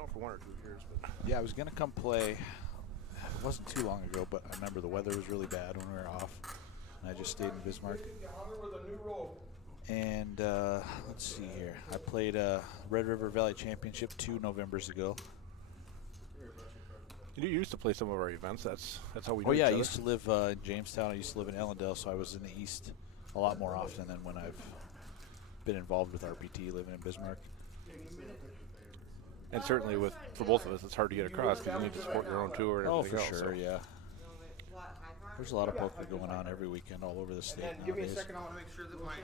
going for 1 or 2 years. But Yeah, I was going to come play. It wasn't too long ago, but I remember the weather was really bad when we were off. And I just stayed in Bismarck. And let's see here. I played Red River Valley Championship 2 Novembers ago. you used to play some of our events. That's how we know Oh, yeah, each I other. used to live in Jamestown. I used to live in Ellendale, so I was in the east a lot more often than when I've been involved with RPT living in Bismarck. And certainly for both of us, it's hard to get across because you need to support your own tour and Oh, everything for else. sure, So. yeah. There's a lot of poker going on every weekend all over the state nowadays. Give me a second, I want to make sure that my...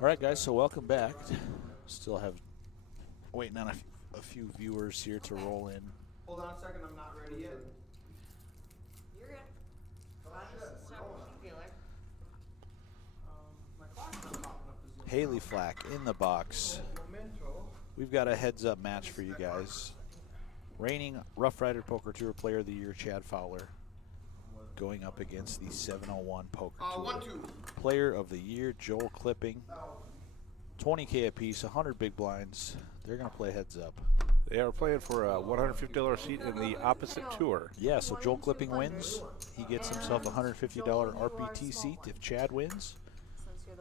All right, guys, so welcome back. Still have waiting on a few viewers here to roll in. Hold on a second, I'm not ready yet. You're good. My clock's not popping up as yet. Haley Flack in the box. Memento. We've got a heads-up match for you guys. Reigning Rough Rider Poker Tour Player of the Year, Chad Fowler, going up against the 701 Poker Tour 1-2. Player of the Year, Joel Clipping. 20K apiece, 100 big blinds. They're going to play heads up. They are playing for a $150 seat in the opposite tour. Yeah, so Joel Clipping wins. He gets himself a $150 RPT seat. If Chad wins,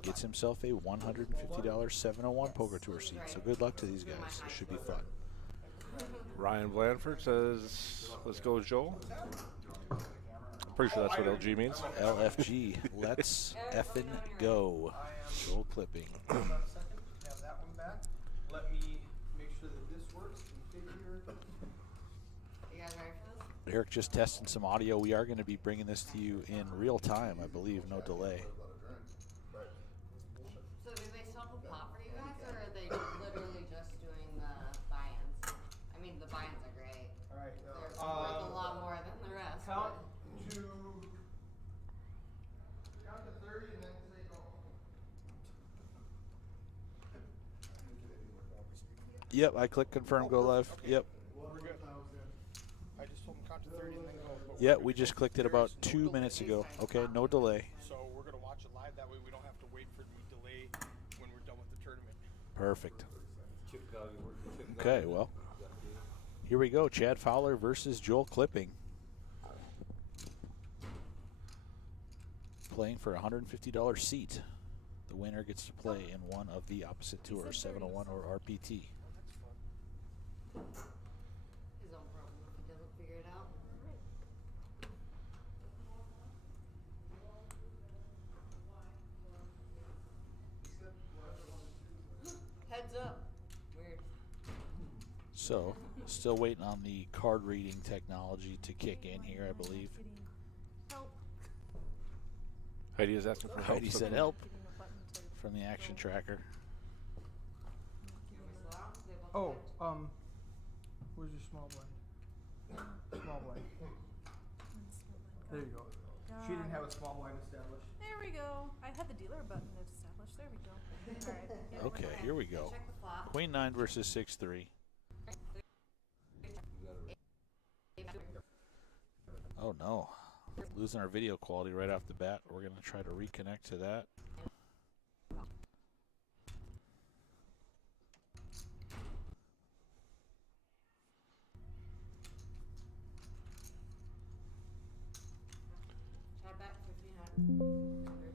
gets himself a $150 701 Poker Tour seat. So good luck to these guys. It should be fun. Ryan Blandford says, let's go, Joel. Pretty sure that's what LG means. LFG, let's effing go. Joel Clipping. Hold on a second, have that one back. Let me make sure that this works. Configure. You guys ready for this? Eric just testing some audio. We are going to be bringing this to you in real time, I believe, no delay. So do they still have a pot for you guys, or are they literally just doing the buy-ins? I mean, the buy-ins are great. All right. They're worth a lot more than the rest. Count but- to 30 and then say go. Yep, I click confirm, go live. Yep. We're good. I just told them count to 30 and then go. But Yeah, we just clicked it about 2 minutes ago. Okay, no delay. So we're going to watch it live. That way we don't have to wait for it to delay when we're done with the tournament. Perfect. Okay, well, here we go. Chad Fowler versus Joel Clipping. Playing for a $150 seat. The winner gets to play in one of the opposite tours, 701 or RPT. His own problem if he doesn't figure it out. Heads up. Weird. So, still waiting on the card reading technology to kick in here, I believe. Help. Heidi is asking for help. Heidi said help from the action tracker. Oh, where's your small blind? Small blind. There you go. She didn't have a small blind established. There we go. I had the dealer button established. There we go. All right. Yeah, Okay, here we go. Check the flop. Queen 9 versus 6-3. Oh no. Losing our video quality right off the bat. We're going to try to reconnect to that. Try back 1500.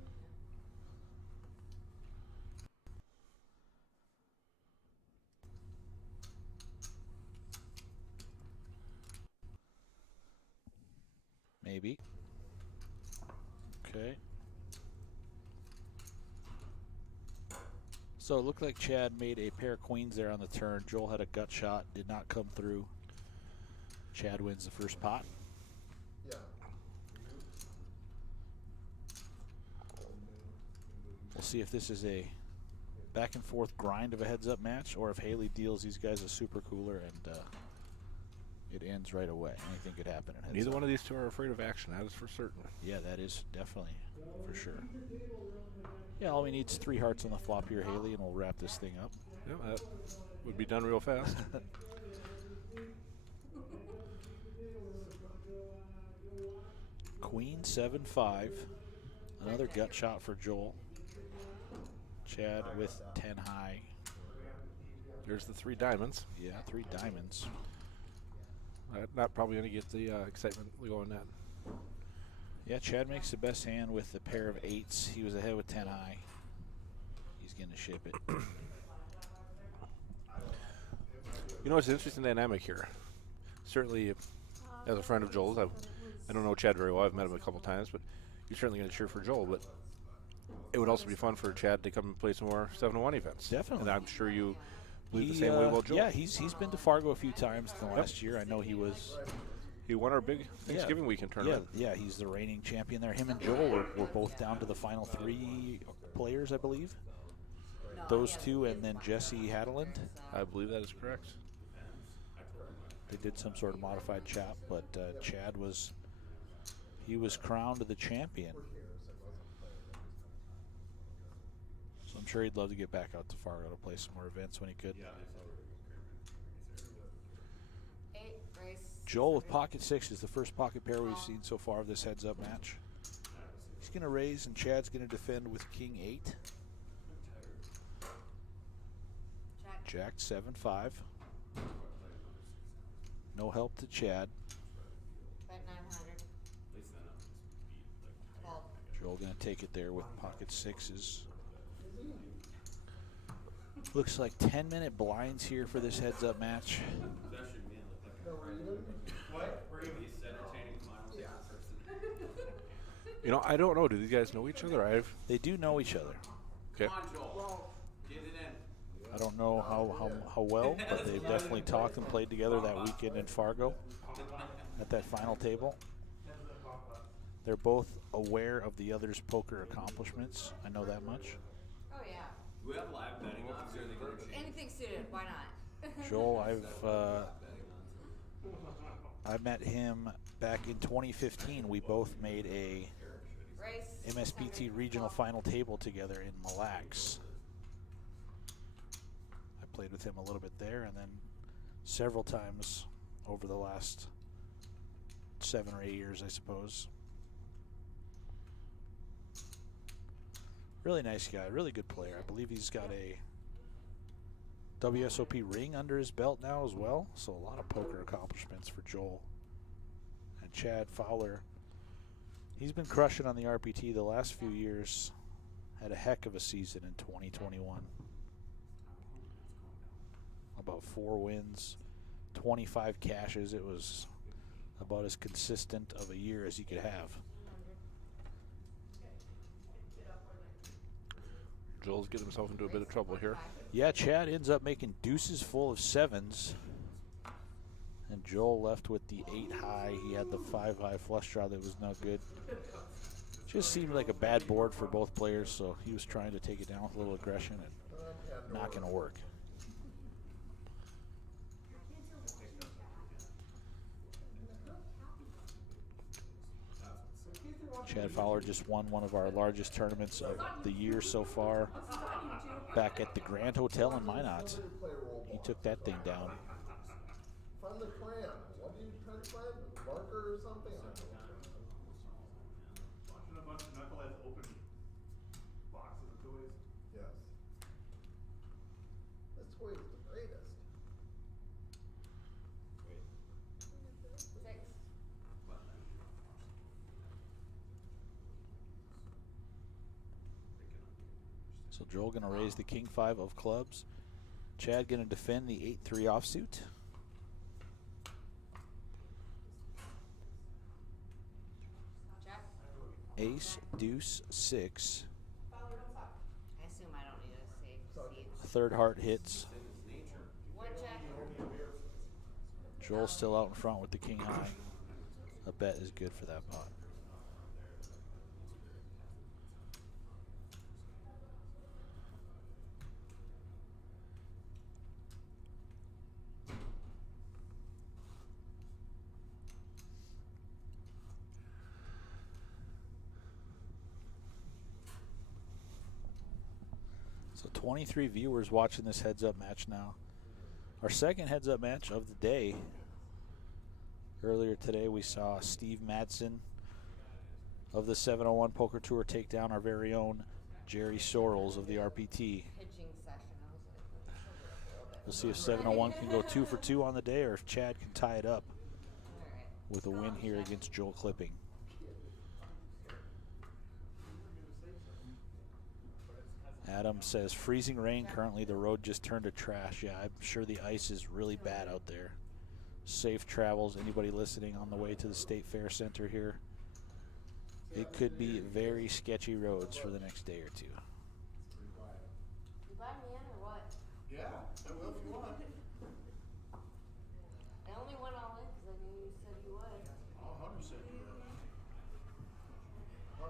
Maybe. Okay. So it looked like Chad made a pair of queens there on the turn. Joel had a gut shot, did not come through. Chad wins the first pot. Yeah. We'll see if this is a back and forth grind of a heads up match or if Haley deals these guys a super cooler and it ends right away. Anything could happen in heads Neither up. one of these two are afraid of action, that is for certain. Yeah, that is definitely for sure. Yeah, all we need is 3 hearts on the flop here, Haley, and we'll wrap this thing up. Yeah, that would be done real fast. Queen 7-5. Another gut shot for Joel. Chad with 10 high. There's the 3 diamonds. Yeah, 3 diamonds. Not probably going to get the excitement going that. Yeah, Chad makes the best hand with the pair of 8s. He was ahead with 10 high. He's going to ship it. You know, it's an interesting dynamic here. Certainly, as a friend of Joel's, I don't know Chad very well. I've met him a couple times, but you're certainly going to cheer for Joel. But it would also be fun for Chad to come and play some more 7-1 events. Definitely. And I'm sure you believe the same way about Joel. Yeah, he's been to Fargo a few times in the last year. I know he was. He won our big Thanksgiving weekend tournament. Yeah, he's the reigning champion there. Him and Joel were both down to the final 3 players, I believe. Those 2 and then Jesse Hadeland. I believe that is correct. They did some sort of modified chop, but Chad was crowned the champion. So I'm sure he'd love to get back out to Fargo to play some more events when he could. Joel with pocket 6 is the first pocket pair we've seen so far of this heads-up match. He's going to raise, and Chad's going to defend with King 8. Jack 7-5. No help to Chad. Bet 900. Joel going to take it there with pocket 6s. Looks like 10-minute blinds here for this heads-up match. You know, I don't know. Do these guys know each other? They do know each other. Okay. I don't know how well, but they've definitely talked and played together that weekend in Fargo at that final table. They're both aware of the other's poker accomplishments. I know that much. Oh, yeah. We have live betting. Anything suited. Why not? Joel, I met him back in 2015. We both made a MSPT regional final table together in Mille Lacs. I played with him a little bit there, and then several times over the last 7 or 8 years, I suppose. Really nice guy, really good player. I believe he's got a WSOP ring under his belt now as well, so a lot of poker accomplishments for Joel. And Chad Fowler, he's been crushing on the RPT the last few years. Had a heck of a season in 2021. About 4 wins, 25 cashes. It was about as consistent of a year as you could have. Joel's getting himself into a bit of trouble here. Yeah, Chad ends up making deuces full of 7s. And Joel left with the 8 high. He had the 5 high flush draw that was no good. Just seemed like a bad board for both players, so he was trying to take it down with a little aggression and not going to work. Chad Fowler just won one of our largest tournaments of the year so far back at the Grand Hotel in Minot. He took that thing down. Find the clan. What are you trying to find? Marker or something? Watching a bunch of knuckleheads open boxes of toys. Yes. This toy is the greatest. So Joel going to raise the King 5 of clubs. Chad going to defend the 8-3 offsuit. Jack? Ace, deuce, 6. I assume I don't need to save seats. Third heart hits. One check. Joel's still out in front with the King high. A bet is good for that pot. So 23 viewers watching this heads-up match now. Our second heads-up match of the day. Earlier today we saw Steve Madsen of the 701 Poker Tour take down our very own Jerry Sorrells of the RPT. Pitching session. I was like, We'll see if 701 can go 2 for 2 on the day or if Chad can tie it up with a win here against Joel Clipping. Adam says freezing rain currently. The road just turned to trash. Yeah, I'm sure the ice is really bad out there. Safe travels. Anybody listening on the way to the State Fair Center here? It could be very sketchy roads for the next day or two. You let me in or what? Yeah, I will if you want. I only went all in because I knew you said you would. Oh, 100%. 100%.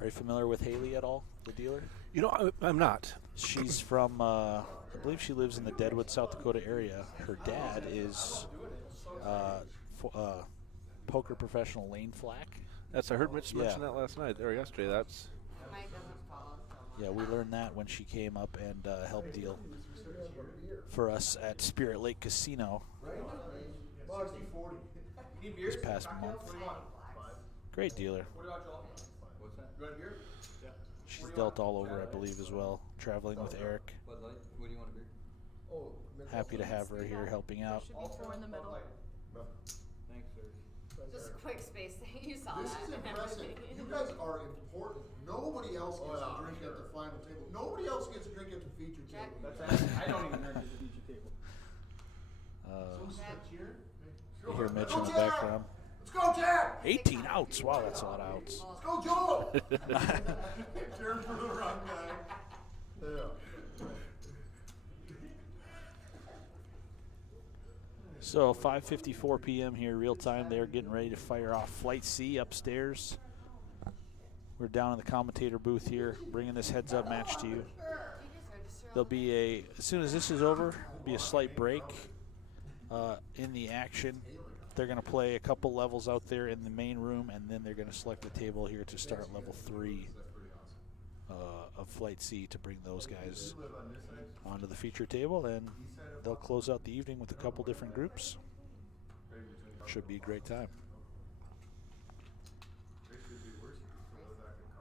Are you familiar with Haley at all, the dealer? You know, I'm not. She's from, I believe she lives in the Deadwood, South Dakota area. Her dad is poker professional Lane Flack. I heard Mitch mention that last night or yesterday. That's Mike doesn't follow so much. Yeah, we learned that when she came up and helped deal for us at Spirit Lake Casino this past month. Great dealer. She's dealt all over, I believe, as well. Traveling with Eric. Bud Light? What do you want, a beer? Happy to have her here helping out. Should be 4 in the middle. Thanks, sir. Just quick space thing. You saw This that. is impressive. You guys are important. Nobody else gets a drink at the final table. Nobody else gets a drink at the feature Jack. table. I don't even drink at the feature table. You hear Mitch in the background. Let's go, Jack! 18 outs. Wow, that's a lot of outs. Let's go, Joel! Cheering for the run guy. Yeah. So 5:54 p.m. here, real time. They're getting ready to fire off Flight C upstairs. We're down in the commentator booth here, bringing this heads-up match to you. There'll be as soon as this is over, be a slight break in the action. They're going to play a couple levels out there in the main room, and then they're going to select a table here to start level 3 of Flight C to bring those guys onto the feature table, and they'll close out the evening with a couple different groups. Should be a great time.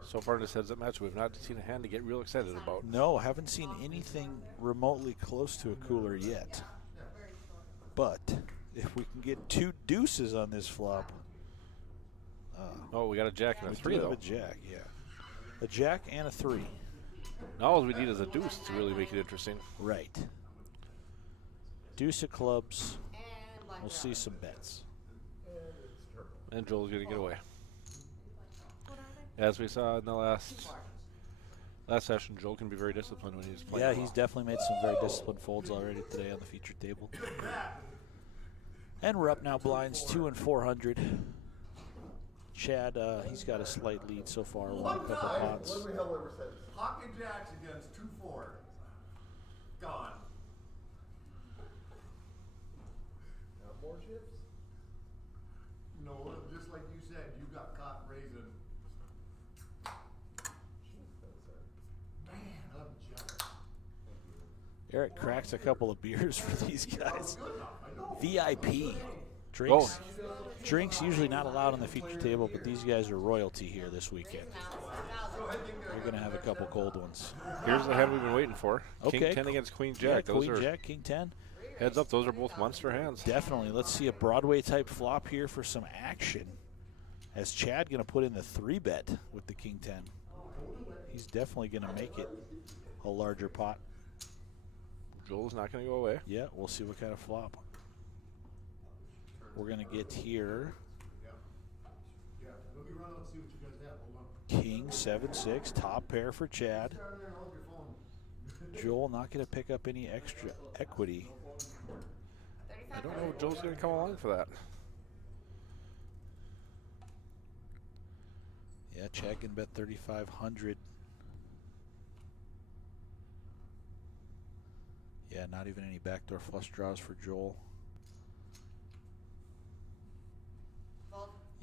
so far in this heads-up match. We've not seen a hand to get real excited about. No, haven't seen anything remotely close to a cooler yet. But if we can get 2 deuces on this flop, Oh, we got a jack and a we 3 do have though. a jack, yeah. A jack and a 3. Now all we need is a deuce to really make it interesting. Right. Deuce of clubs. And black We'll jack. see some bets. And Joel's going to get away. What are they? As we saw in the last session, Joel can be very disciplined when he's playing. Yeah, well. he's definitely made some very disciplined folds already today on the feature table. And we're up now blinds 2 and 400. Chad, he's got a slight lead so far. Won a couple pots. What the hell ever said? Pocket jacks against 2-4. Gone. More chips? No, just like you said, you got caught raising. Man, I'm jealous. Eric cracks a couple of beers for these guys. Good enough, I know. VIP. Drinks. Drinks usually not allowed on the feature table, but these guys are royalty here this weekend. They're going to have a couple cold ones. Here's the hand we've been waiting for. Okay. King 10 against Queen Yeah, Jack. Those Queen are Jack, King 10. heads up. Those are both monster hands. Definitely. Let's see a Broadway type flop here for some action. As Chad going to put in the 3-bet with the King 10. He's definitely going to make it a larger pot. Joel's not going to go away. Yeah, we'll see what kind of flop we're going to get here. Yeah, let me run out and see what you guys have. Hold on. King 7-6, top pair for Chad. Down there and hold your phone. Joel not going to pick up any extra equity. I don't know if Joel's going to come along for that. Yeah, Chad can bet 3,500. Yeah, not even any backdoor flush draws for Joel.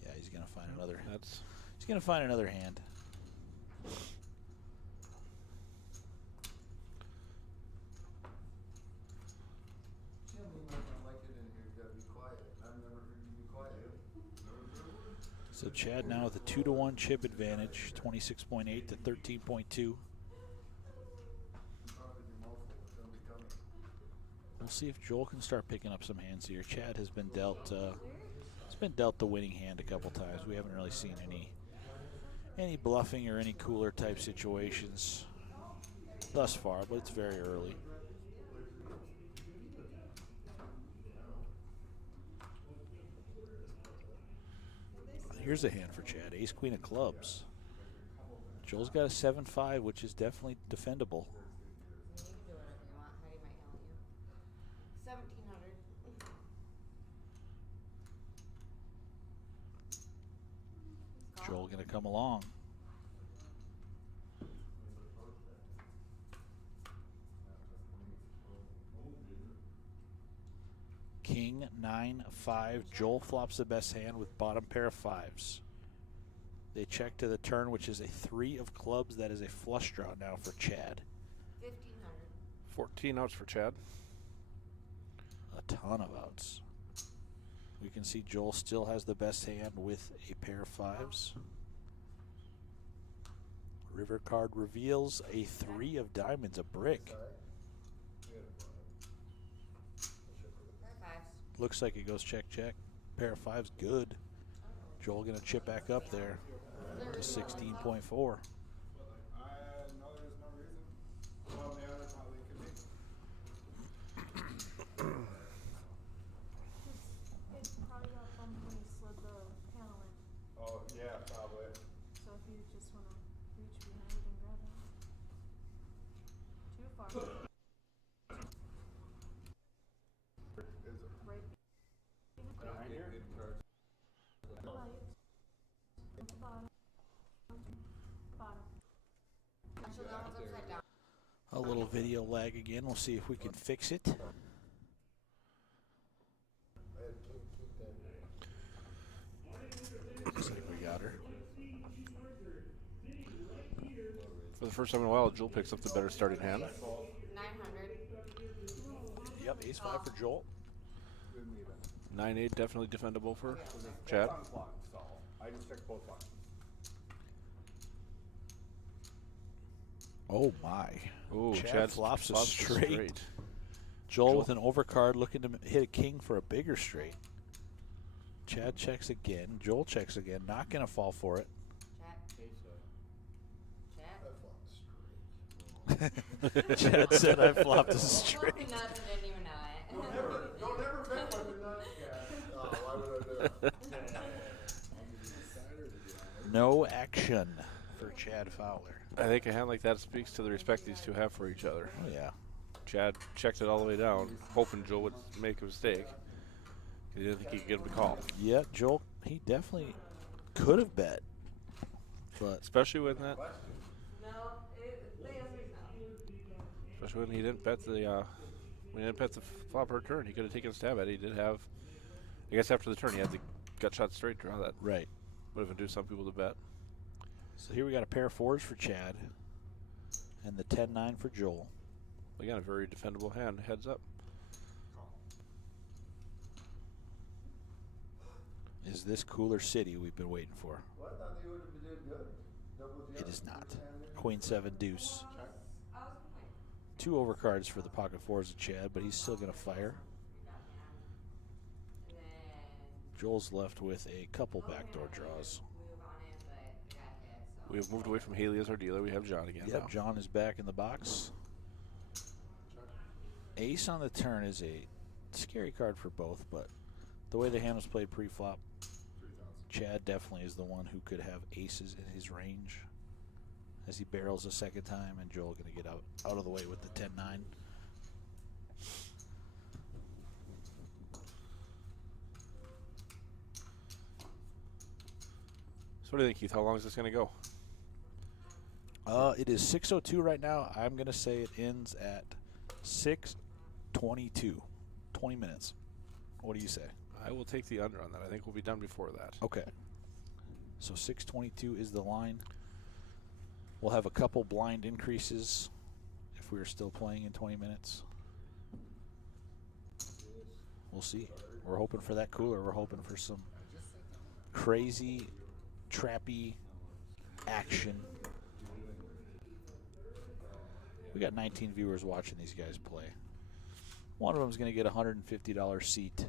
Yeah, he's gonna find another. He's gonna find another hand. Tell me when I like it in here, you gotta be quiet. I've never heard you be quiet. So Chad now with a 2-to-1 chip advantage, 26.8 to 13.2. We'll see if Joel can start picking up some hands here. Chad has been dealt the winning hand a couple times. We haven't really seen any bluffing or any cooler type situations thus far, but it's very early. Here's a hand for Chad. Ace Queen of clubs. Joel's got a 7-5, which is definitely defendable. You can do whatever you want. Heidi might yell at you. 1700. Joel gonna come along. King 9-5. Joel flops the best hand with bottom pair of fives. They check to the turn, which is a 3 of clubs. That is a flush draw now for Chad. 1500. 14 outs for Chad. A ton of outs. We can see Joel still has the best hand with a pair of fives. River card reveals a 3 of diamonds, a brick. Pair of fives. Looks like it goes check, check. Pair of fives, good. Joel gonna chip back up there to 16.4. No, there's no reason. Well, yeah, there probably could be. It probably got bumped when you slid the panel in. Oh, yeah, probably. So if you just want to reach behind it and grab it. Too far. Is it? Right. Behind here? Light. At the bottom. Bottom. Actually, that one's upside down. A little video lag again. We'll see if we can fix it. Looks like we got her. For the first time in a while, Joel picks up the better starting hand. 900. Yep, ace 5 for Joel. 9-8, definitely defendable for Chad. So I just checked both buttons. Oh my. Oh, Chad flops a straight. Joel with an overcard looking to hit a king for a bigger straight. Chad checks again. Joel checks again. Not going to fall for it. Chat. Chat. Chad said I flopped a straight. Flopping nuts and didn't even know it. Don't ever bet with the nuts, guys. Why would I do it? No action for Chad Fowler. I think a hand like that speaks to the respect these two have for each other. Oh, yeah. Chad checked it all the way down, hoping Joel would make a mistake. He didn't think he could get him to call. Yeah, Joel, he definitely could have bet. But Especially when that, No, the answer is no. especially when he didn't bet the flop or turn. He could have taken a stab at it. He did have, I guess after the turn, he had the gut shot straight draw that right. would have induced some people to bet. So here we got a pair of fours for Chad and the 10-9 for Joel. Again, a very defendable hand. Heads up. Is this cooler city we've been waiting for? Well, I thought they would have been good. Double It jump. is not. Queen 7 deuce. I was behind. 2 overcards for the pocket fours of Chad, but he's still going to fire. And then Joel's left with a couple backdoor draws. move on it, but I got hit, so. We have moved away from Haley as our dealer. We have John again Yep, now. John is back in the box. Ace on the turn is a scary card for both, but the way the hand was played pre-flop, Chad definitely is the one who could have aces in his range as he barrels a second time, and Joel going to get out of the way with the 10-9. So what do you think, Keith? How long is this going to go? It is 6:02 right now. I'm going to say it ends at 6:22. 20 minutes. What do you say? I will take the under on that. I think we'll be done before that. Okay. So 6:22 is the line. We'll have a couple blind increases if we are still playing in 20 minutes. We'll see. We're hoping for that cooler. We're hoping for some crazy, trappy action. We got 19 viewers watching these guys play. One of them is going to get a $150 seat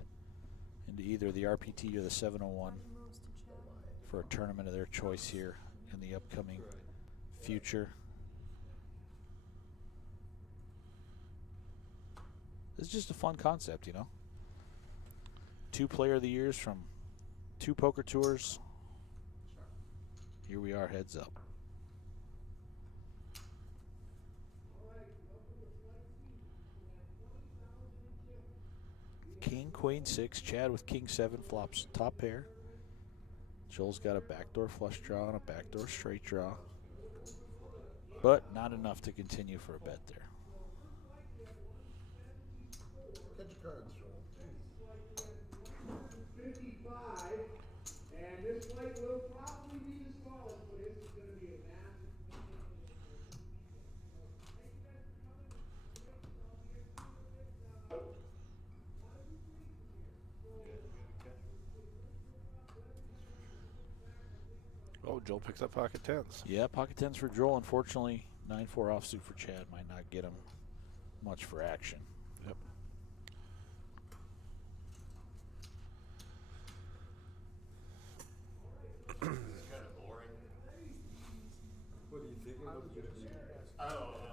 into either the RPT or the 701 Moves to Chad. for a tournament of their choice here in the upcoming future. It's just a fun concept, you know. 2 Player of the Years from 2 poker tours. Here we are, heads up. King, Queen 6, Chad with King 7 flops top pair. Joel's got a backdoor flush draw and a backdoor straight draw. But not enough to continue for a bet there. Catch your cards, Joel. 55, and this flight will probably be the smallest, but this is going to be a massive. Thank you guys for coming. I'll be here soon with this. 1 or 2 weeks from here. Oh, Joel picks up pocket tens. Yeah, pocket 10s for Joel. Unfortunately, 9-4 offsuit for Chad might not get him much for action. Yep. What do you think it was gonna be? I don't know.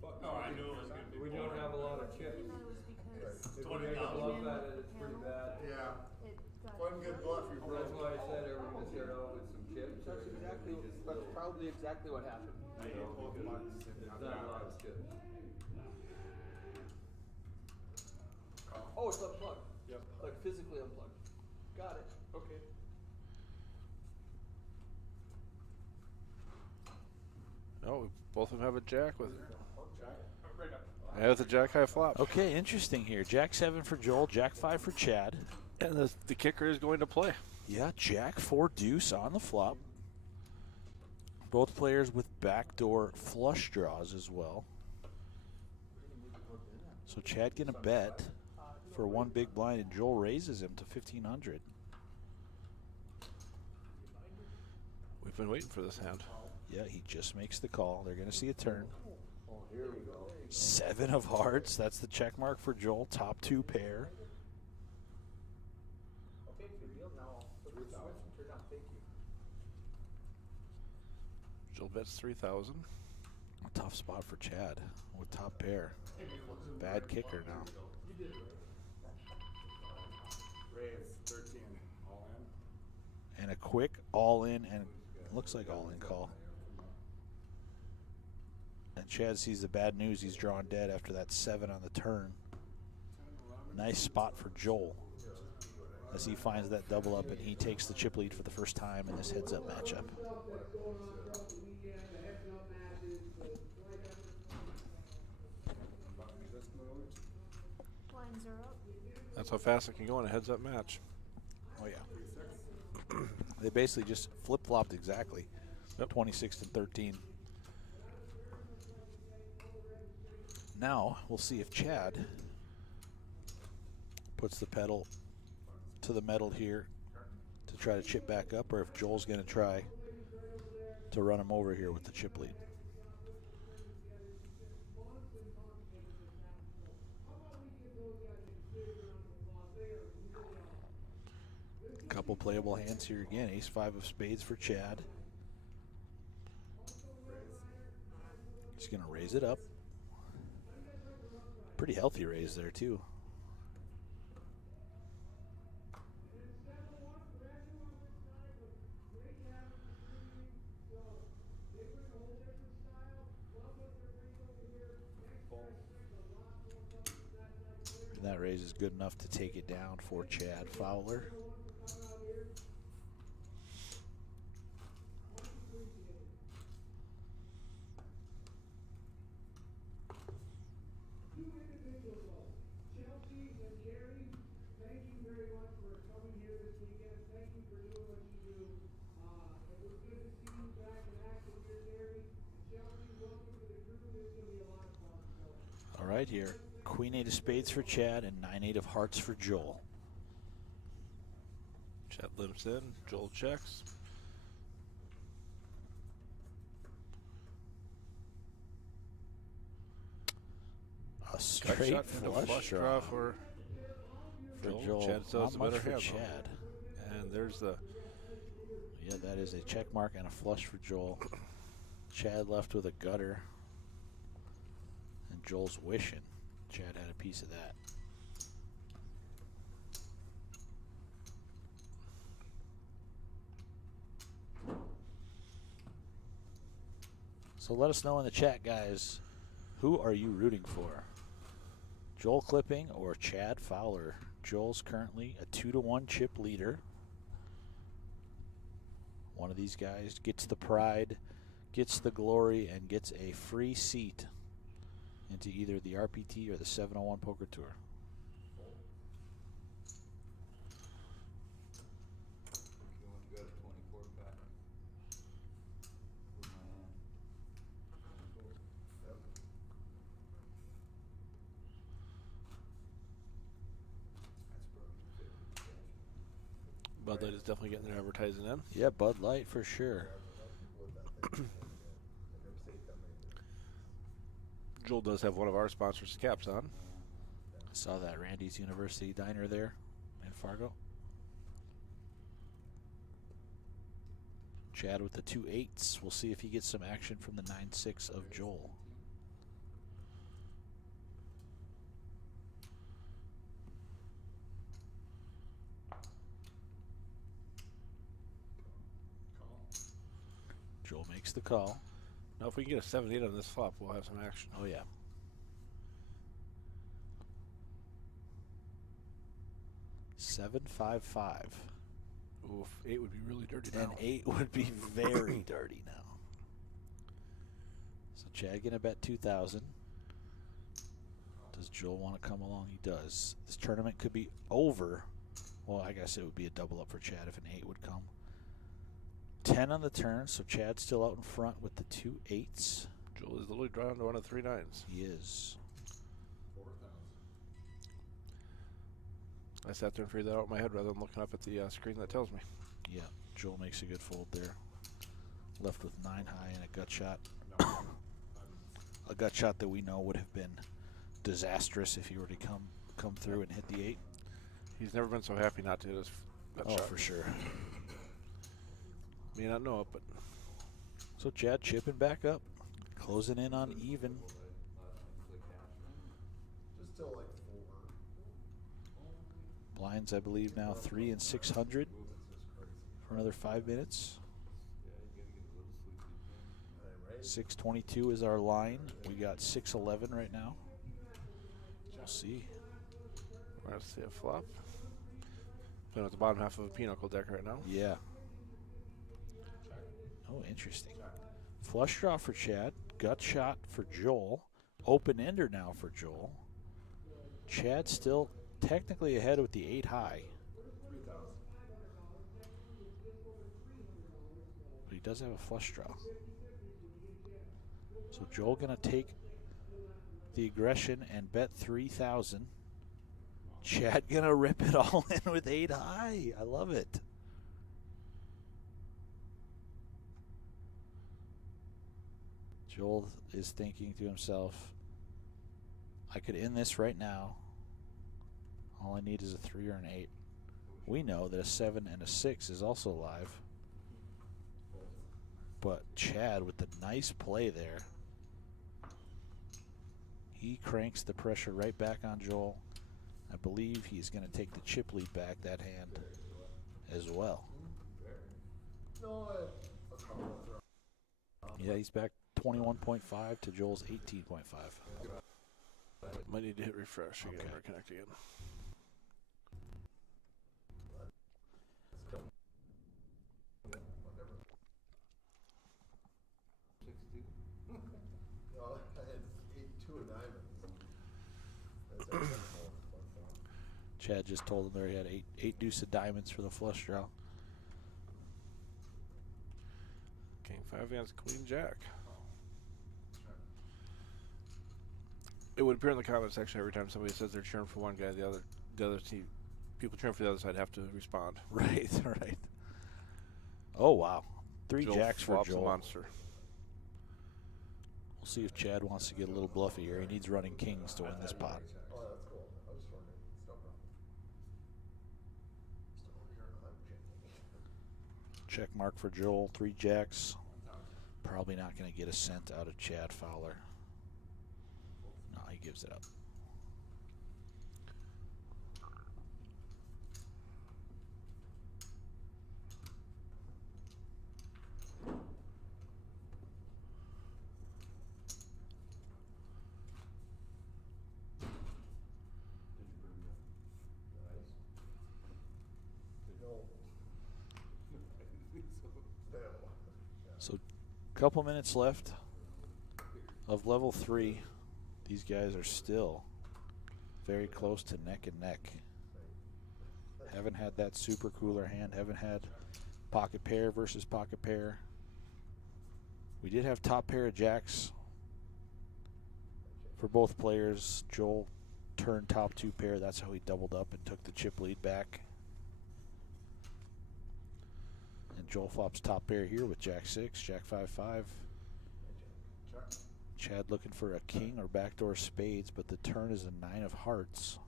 Fuck, No, I knew it was gonna be We don't boring. have a lot of chips. And that was because If we make a 20,000. bluff at it, it's pretty bad. Yeah. it got. One good bluff, you That's broke. why I said are we gonna start out with some chips? That's or exactly, we just that's go- probably exactly what happened. I hit both months. It's not a lot of chips. Oh, it's unplugged. Yep. Like physically unplugged. Got it. Okay. Oh, both of them have a jack with it. I have the jack high flop. Okay, interesting here. Jack 7 for Joel, Jack 5 for Chad. And the kicker is going to play. Yeah, Jack 4 deuce on the flop. Both players with backdoor flush draws as well. So Chad gonna bet for 1 big blind, and Joel raises him to 1,500. We've been waiting for this hand. Yeah, he just makes the call. They're gonna see a turn. Oh, here we go. 7 of hearts. That's the check mark for Joel. Top 2 pair. Okay, good deal. Now, the switch and turn on. Thank you. Joel bets 3,000. A tough spot for Chad with top pair. Bad kicker now. Raise 13, all in. And a quick all in, and looks like all in call. And Chad sees the bad news. He's drawn dead after that 7 on the turn. Nice spot for Joel as he finds that double up, and he takes the chip lead for the first time in this heads-up matchup. Lines are up. That's how fast it can go in a heads-up match. Oh, yeah. They basically just flip-flopped exactly. 26 and 13. Now, we'll see if Chad puts the pedal to the metal here to try to chip back up, or if Joel's going to try to run him over here with the chip lead. Couple playable hands here again. Ace-5 of spades for Chad. He's going to raise it up. Pretty healthy raise there, too. And that raise is good enough to take it down for Chad Fowler. All right here. Queen-8 of spades for Chad and 9-8 of hearts for Joel. Chad limps in. Joel checks. A straight shot and a flush draw for Joel. Chad still has Not a much better for hand, Chad. though. And there's the Yeah, that is a check mark and a flush for Joel. Chad left with a gutter. And Joel's wishing Chad had a piece of that. So let us know in the chat, guys. Who are you rooting for? Joel Clipping or Chad Fowler? Joel's currently a 2-1 chip leader. One of these guys gets the pride, gets the glory, and gets a free seat into either the RPT or the 701 Poker Tour. You want to go to 24 pack? With my hand. Bud Light is definitely getting their advertising in. Yeah, Bud Light for sure. Joel does have one of our sponsors' caps on. I saw that Randy's University Diner there in Fargo. Chad with the 2 8s. We'll see if he gets some action from the 9-6 of Joel. Joel makes the call. Now, if we can get a 7-8 on this flop, we'll have some action. Oh, yeah. Seven, 5, 5. Oof, 8 would be really dirty now. And 8 would be very dirty now. So Chad gonna bet 2,000. Does Joel want to come along? He does. This tournament could be over. Well, I guess it would be a double up for Chad if an 8 would come. 10 on the turn, so Chad's still out in front with the 2 8s. Joel is literally drawn to one of 3 9s. He is. I sat there and figured that out in my head rather than looking up at the screen that tells me. Yeah, Joel makes a good fold there. Left with 9 high and a gut shot. A gut shot that we know would have been disastrous if he were to come through and hit the 8. He's never been so happy not to hit his gut shot. For sure. May not know it, but So Chad chipping back up, closing in on even. Just till like 4. Blinds, I believe, now 3 and 600 for another 5 minutes. 622 is our line. We got 611 right now. We'll see. we're going to see a flop. Playing with the bottom half of a pinochle deck right now. Yeah. Oh, interesting. Flush draw for Chad. Gut shot for Joel. Open ender now for Joel. Chad still technically ahead with the 8 high. But he does have a flush draw. So Joel gonna take the aggression and bet 3,000. Chad gonna rip it all in with 8 high. I love it. Joel is thinking to himself, I could end this right now. All I need is a 3 or an 8. We know that a 7 and a 6 is also live. But Chad with the nice play there. He cranks the pressure right back on Joel. I believe he's going to take the chip lead back that hand as well. Yeah, he's back 21.5 to Joel's 18.5. Might need to hit refresh again, Okay. or connect again. Chad just told him there he had eight deuce of diamonds for the flush draw. King 5 against Queen Jack. It would appear in the comment section every time somebody says they're cheering for one guy, the other team, people cheering for the other side have to respond. Right, right. Oh wow, 3 Joel jacks for flops a Joel. monster. We'll see if Chad wants to get a little bluffy here. He needs running kings to win this pot. Oh, that's cool. I was just wondering. It's no problem. Just over here on the Check mark for Joel. 3 jacks. Probably not going to get a cent out of Chad Fowler. No, he gives it up. So, couple minutes left of level 3. These guys are still very close to neck and neck. Haven't had that super cooler hand. Haven't had pocket pair versus pocket pair. We did have top pair of jacks for both players. Joel turned top 2 pair. That's how he doubled up and took the chip lead back. And Joel flops top pair here with jack 6, jack 5-5. Chad looking for a king or backdoor spades, but the turn is a 9 of hearts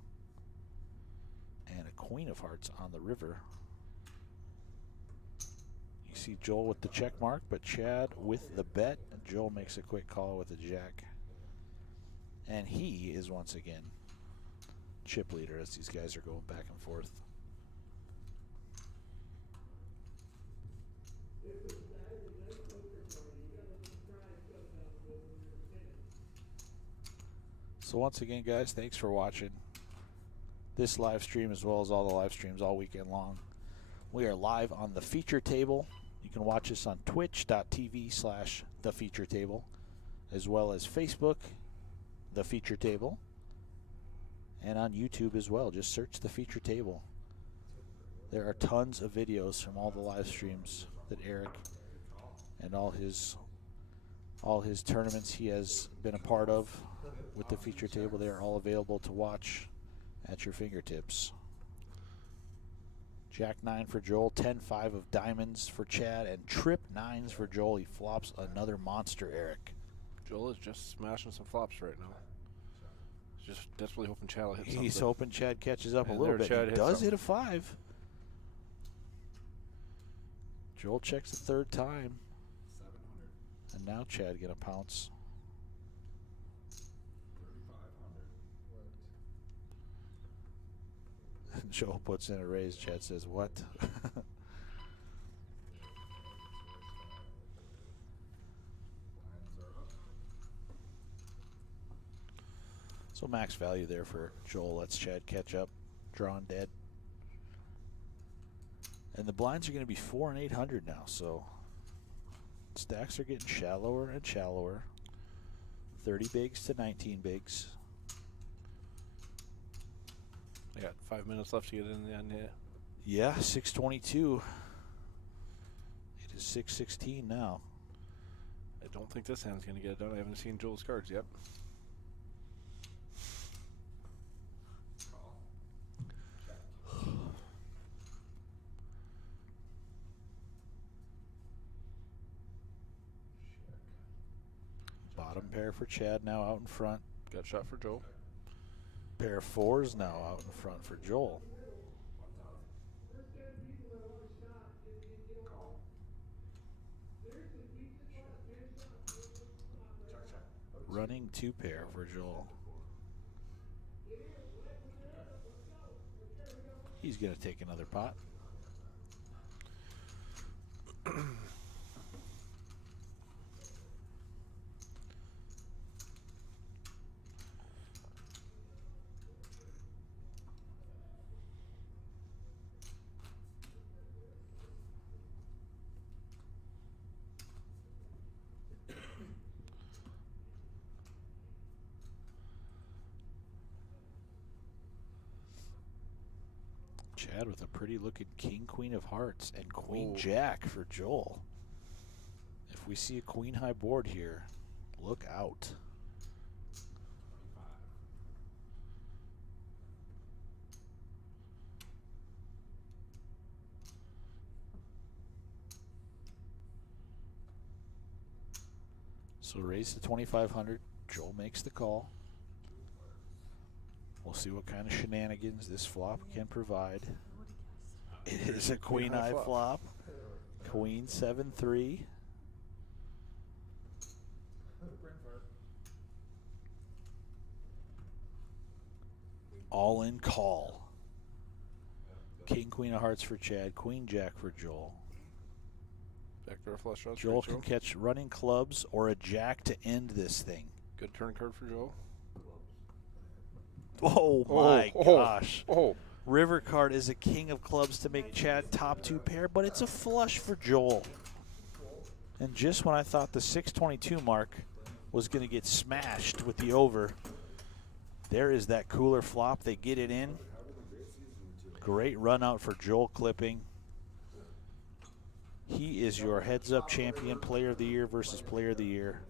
and a queen of hearts on the river. You see Joel with the check mark, but Chad with the bet. And Joel makes a quick call with a jack. And he is once again chip leader as these guys are going back and forth. So once again, guys, thanks for watching this live stream as well as all the live streams all weekend long. We are live on the feature table. You can watch us on twitch.tv/thefeaturetable, as well as Facebook, The Feature Table, and on YouTube as well. Just search The Feature Table. There are tons of videos from all the live streams that Eric and all his tournaments he has been a part of with the feature table. They are all available to watch at your fingertips. Jack 9 for Joel, 10-5 of diamonds for Chad, and trip 9s for Joel. He flops another monster, Eric. Joel is just smashing some flops right now. He's just desperately hoping Chad will hit something. He's hoping Chad catches up a And little there bit. Chad He hits does something. hit a 5. Joel checks the 3rd time. 700. And now Chad gonna pounce. 3,500. And Joel puts in a raise. Chad says, what? Lines are up. So max value there for Joel. Lets Chad catch up. Drawn dead. And the blinds are going to be 4 and 800 now. So stacks are getting shallower and shallower. 30 bigs to 19 bigs. I got 5 minutes left to get in the end. Yeah, 6:22. It is 6:16 now. I don't think this hand's going to get it done. I haven't seen Joel's cards yet. Call. Check. Bottom pair for Chad now out in front. Got shot for Joel. Pair of 4s now out in front for Joel. 1,000. Call. Check. Running 2 pair for Joel. He's going to take another pot. Chad with a pretty looking king, queen of hearts, and queen jack for Joel. If we see a queen high board here, look out. 25. So raise to 2,500. Joel makes the call. We'll see what kind of shenanigans this flop can provide. It is a queen high flop. Queen 7-3. All in call. King, queen of hearts for Chad. Queen, jack for Joel. Backdoor flush draws. Joel can catch running clubs or a jack to end this thing. Good turn card for Joel. Oh my gosh. Oh. River card is a king of clubs to make Chad top 2 pair, but it's a flush for Joel. And just when I thought the 622 mark was going to get smashed with the over, there is that cooler flop. They get it in. Great run out for Joel Clipping. He is your Heads Up champion, player of the year versus player of the year.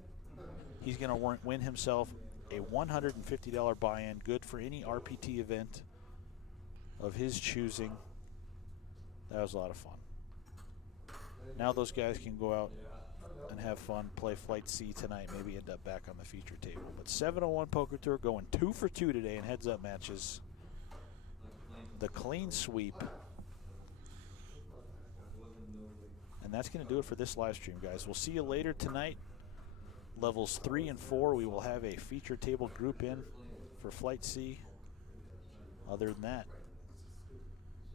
He's going to win himself a $150 buy-in, good for any RPT event of his choosing. That was a lot of fun. Now those guys can go out and have fun, play Flight C tonight, maybe end up back on the feature table. But 701 Poker Tour going 2 for 2 today in Heads Up matches. The clean sweep. And that's going to do it for this live stream, guys. We'll see you later tonight. Levels 3 and 4, we will have a feature table group in for Flight C. Other than that,